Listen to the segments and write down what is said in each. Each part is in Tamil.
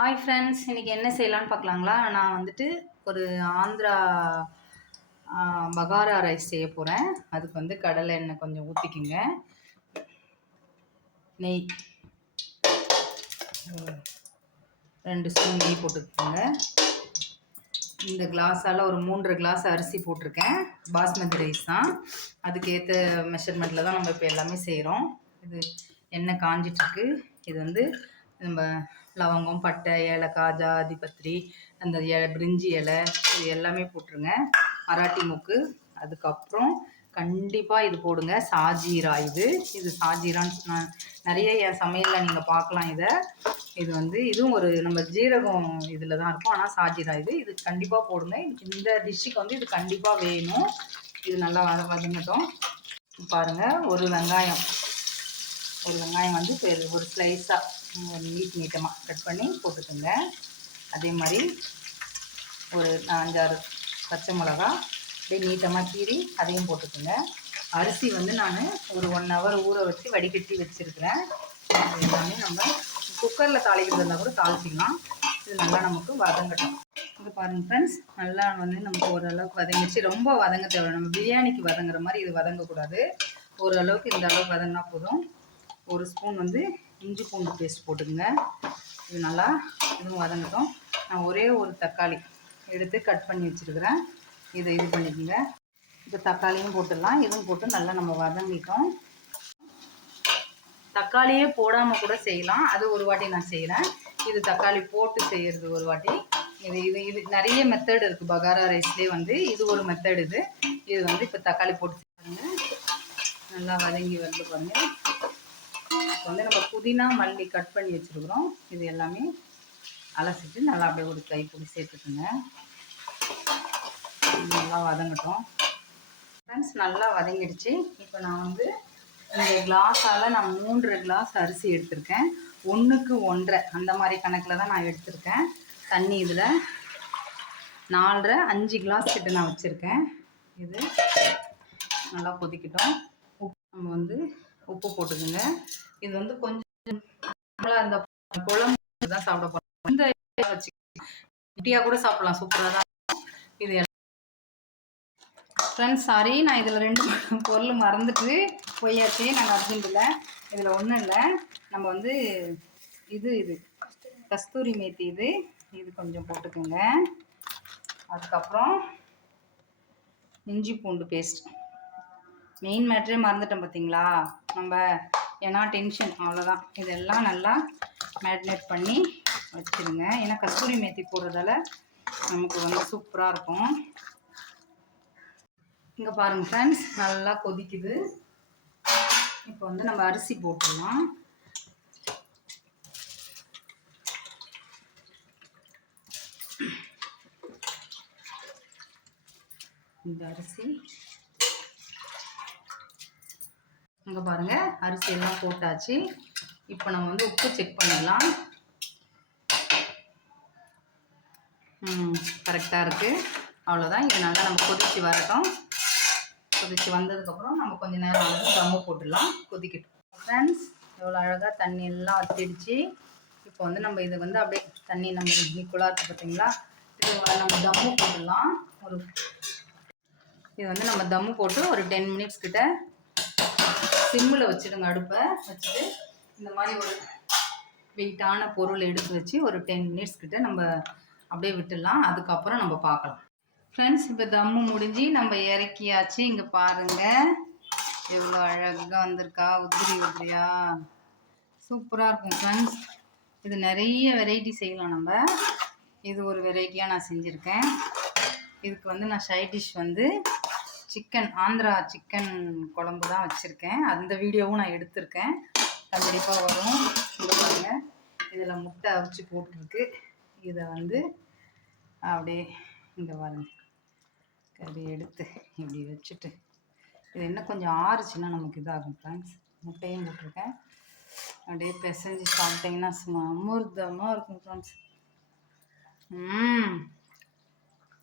ஹாய் ஃப்ரெண்ட்ஸ், இன்றைக்கி என்ன செய்யலான்னு பார்க்கலாங்களா? நான் வந்துட்டு ஒரு ஆந்திரா பகாரா ரைஸ் செய்ய போகிறேன். அதுக்கு வந்து கடலை எண்ணெய் கொஞ்சம் ஊற்றிக்கிங்க. நெய் 2 ஸ்பூன் நெய் போட்டுக்கோங்க. இந்த கிளாஸால் ஒரு 3 கிளாஸ் அரிசி போட்டிருக்கேன். பாஸ்மதி ரைஸ் தான். அதுக்கேற்ற மெஷர்மெண்ட்டில் தான் நம்ம இப்போ எல்லாமே செய்கிறோம். இது எண்ணெய் காஞ்சிட்ருக்கு. இது வந்து நம்ம லவங்கம், பட்டை, ஏலக்காய், ஜாதி பத்திரி, அந்த பிரிஞ்சி இலை, இது எல்லாமே போட்டுருங்க. மராட்டி மூக்கு. அதுக்கப்புறம் கண்டிப்பாக இது போடுங்க, சாஜீரா. இது சாஜீரான்னு நான் நிறைய என் சமையலில் நீங்கள் பார்க்கலாம். இது வந்து இதுவும் ஒரு நம்ம ஜீரகம் இதில் தான் இருக்கும். ஆனால் சாஜீரா இது கண்டிப்பாக போடுங்க. இந்த டிஷ்ஷுக்கு வந்து இது கண்டிப்பாக வேணும். இது நல்லா வதங்கட்டும். பாருங்கள், ஒரு வெங்காயம் வந்து ஒரு ஸ்லைஸாக நீட்டமாக கட் பண்ணி போட்டுக்கோங்க. அதே மாதிரி ஒரு 5-6 பச்சை மிளகா அப்படியே நீட்டமாக கீறி அதையும் போட்டுக்கோங்க. அரிசி வந்து நான் ஒரு 1 ஹவர் ஊற வச்சு வடிகட்டி வச்சுருக்கிறேன். அது எல்லாமே நம்ம குக்கரில் தாளிக்கிறது இருந்தால் கூட தாளிச்சிக்கலாம். இது நல்லா நமக்கு வதங்கட்டும். இது பாருங்கள் ஃப்ரெண்ட்ஸ், நல்லா வந்து நமக்கு ஓரளவுக்கு வதங்கிச்சு. ரொம்ப வதங்க தேவை. நம்ம பிரியாணிக்கு வதங்குற மாதிரி இது வதங்கக்கூடாது. ஓரளவுக்கு இந்த அளவுக்கு வதங்கினா போதும். 1 ஸ்பூன் வந்து இஞ்சி பூண்டு பேஸ்ட் போட்டுக்கோங்க. இது நல்லா இதுவும் வதங்கட்டும். நான் ஒரே ஒரு தக்காளி எடுத்து கட் பண்ணி வச்சுருக்கிறேன். இது பண்ணிக்கோங்க. இப்போ தக்காளியும் போட்டுடலாம். இதுவும் போட்டு நல்லா நம்ம வதங்கிட்டோம். தக்காளியே போடாமல் கூட செய்யலாம். அது ஒரு வாட்டி நான் செய்கிறேன். இது தக்காளி போட்டு செய்கிறது ஒரு வாட்டி. இது நிறைய மெத்தட் இருக்குது பகாரா ரைஸ்லேயே. வந்து இது ஒரு மெத்தட். இது வந்து இப்போ தக்காளி போட்டு செய்யுங்க. நல்லா வதங்கி வந்து பாருங்கள். இப்போ வந்து நம்ம புதினா, மல்லி கட் பண்ணி வச்சுருக்குறோம். இது எல்லாமே அலசிட்டு நல்லா அப்படியே ஒரு கைப்பிடி சேர்த்துக்குங்க. நல்லா வதங்கட்டும் ஃப்ரெண்ட்ஸ். நல்லா வதங்கிடுச்சு. இப்போ நான் வந்து இந்த கிளாஸால் நான் 3 கிளாஸ் அரிசி எடுத்திருக்கேன். 1க்கு 1.5 அந்த மாதிரி கணக்கில் தான் நான் எடுத்திருக்கேன். தண்ணி இதில் 4.5 5 கிளாஸ் கிட்ட நான் வச்சுருக்கேன். இது நல்லா கொதிக்கட்டும். நம்ம வந்து உப்பு போட்டுக்கோங்க. இது வந்து கொஞ்சம் அந்த குழம்பு தான் சாப்பிட போகிறோம். இந்த வச்சு இட்டியாக கூட சாப்பிடலாம், சூப்பராக தான். இது ஃப்ரெண்ட்ஸ், சாரி, நான் இதில் 2 பொருள் மறந்துட்டு போயாச்சு. நாங்கள் அர்ஜென்ட்டில். இதில் ஒன்றும் இல்லை. நம்ம வந்து இது கஸ்தூரி மேத்தி இது கொஞ்சம் போட்டுக்கோங்க. அதுக்கப்புறம் இஞ்சி பூண்டு பேஸ்ட். மெயின் மேட்ரே மறந்துட்டோம் பார்த்தீங்களா நம்ம. ஏன்னா டென்ஷன், அவ்வளோதான். இதெல்லாம் நல்லா மேரினேட் பண்ணி வச்சுருங்க. ஏன்னா கஸ்தூரி மேத்தி போடுறதால நமக்கு வந்து சூப்பராக இருக்கும். இங்கே பாருங்கள் ஃப்ரெண்ட்ஸ், நல்லா கொதிக்குது. இப்போ வந்து நம்ம அரிசி போட்டுடலாம். இந்த அரிசி இங்கே பாருங்கள், அரிசி எல்லாம் போட்டாச்சு. இப்போ நம்ம வந்து உப்பு செக் பண்ணிடலாம். கரெக்டாக இருக்குது. அவ்வளோதான். இது நல்லா நம்ம கொதித்து வரட்டும். கொதித்து வந்ததுக்கப்புறம் நம்ம கொஞ்சம் நேரம் ஆனது தம்மு போட்டுடலாம். கொதிக்கட்டும் ஃப்ரெண்ட்ஸ். எவ்வளோ அழகாக தண்ணி எல்லாம் வத்திடுச்சு. இப்போ வந்து நம்ம இதை வந்து அப்படியே தண்ணி நம்ம ஈக்குவலாக இருக்குது பார்த்தீங்களா. இது நம்ம தம்மு போட்டுடலாம். இது வந்து நம்ம தம்மு போட்டு ஒரு 10 மினிட்ஸ் கிட்ட சிம்மில் வச்சுடுங்க. அடுப்பை வச்சுட்டு இந்த மாதிரி ஒரு வெயிட்டான பொருள் எடுத்து வச்சு ஒரு 10 மினிட்ஸ் கிட்ட நம்ம அப்படியே விட்டுடலாம். அதுக்கப்புறம் நம்ம பார்க்கலாம் ஃப்ரெண்ட்ஸ். இப்போ தம்மு முடிஞ்சு நம்ம இறக்கியாச்சு. இங்கே பாருங்கள், எவ்வளோ அழகாக வந்திருக்கா. உதிரியா சூப்பராக இருக்கும் ஃப்ரெண்ட்ஸ். இது நிறைய வெரைட்டி செய்யலாம் நம்ம. இது ஒரு வெரைட்டியாக நான் செஞ்சுருக்கேன். இதுக்கு வந்து நான் சைட் டிஷ் வந்து ஆந்திரா சிக்கன் குழம்பு தான் வச்சுருக்கேன். அந்த வீடியோவும் நான் எடுத்திருக்கேன். கண்டிப்பாக வரும். இங்கே பாருங்கள், இதில் முட்டை அவிச்சு போட்டுருக்கு. இதை வந்து அப்படியே இங்கே பாருங்கள், கறி எடுத்து இப்படி வச்சுட்டு இது இன்னும் கொஞ்சம் ஆறுச்சுன்னா நமக்கு இதாகும் ஃப்ரெண்ட்ஸ். முட்டையும் போட்டிருக்கேன். அப்படியே பிசைஞ்சு சாப்பிட்டிங்கன்னா சும்மா அமிர்தமாக இருக்கும் ஃப்ரெண்ட்ஸ்.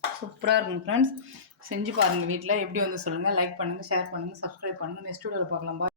சூப்பராக இருக்கும் ஃப்ரெண்ட்ஸ். செஞ்சு பாருங்கள் வீட்டில். எப்படி வந்து சொல்லுங்கள். லைக் பண்ணுங்கள், ஷேர் பண்ணுங்கள், சப்ஸ்கிரைப் பண்ணுங்கள். நெக்ஸ்ட் வீடியோவில் பார்க்கலாம்.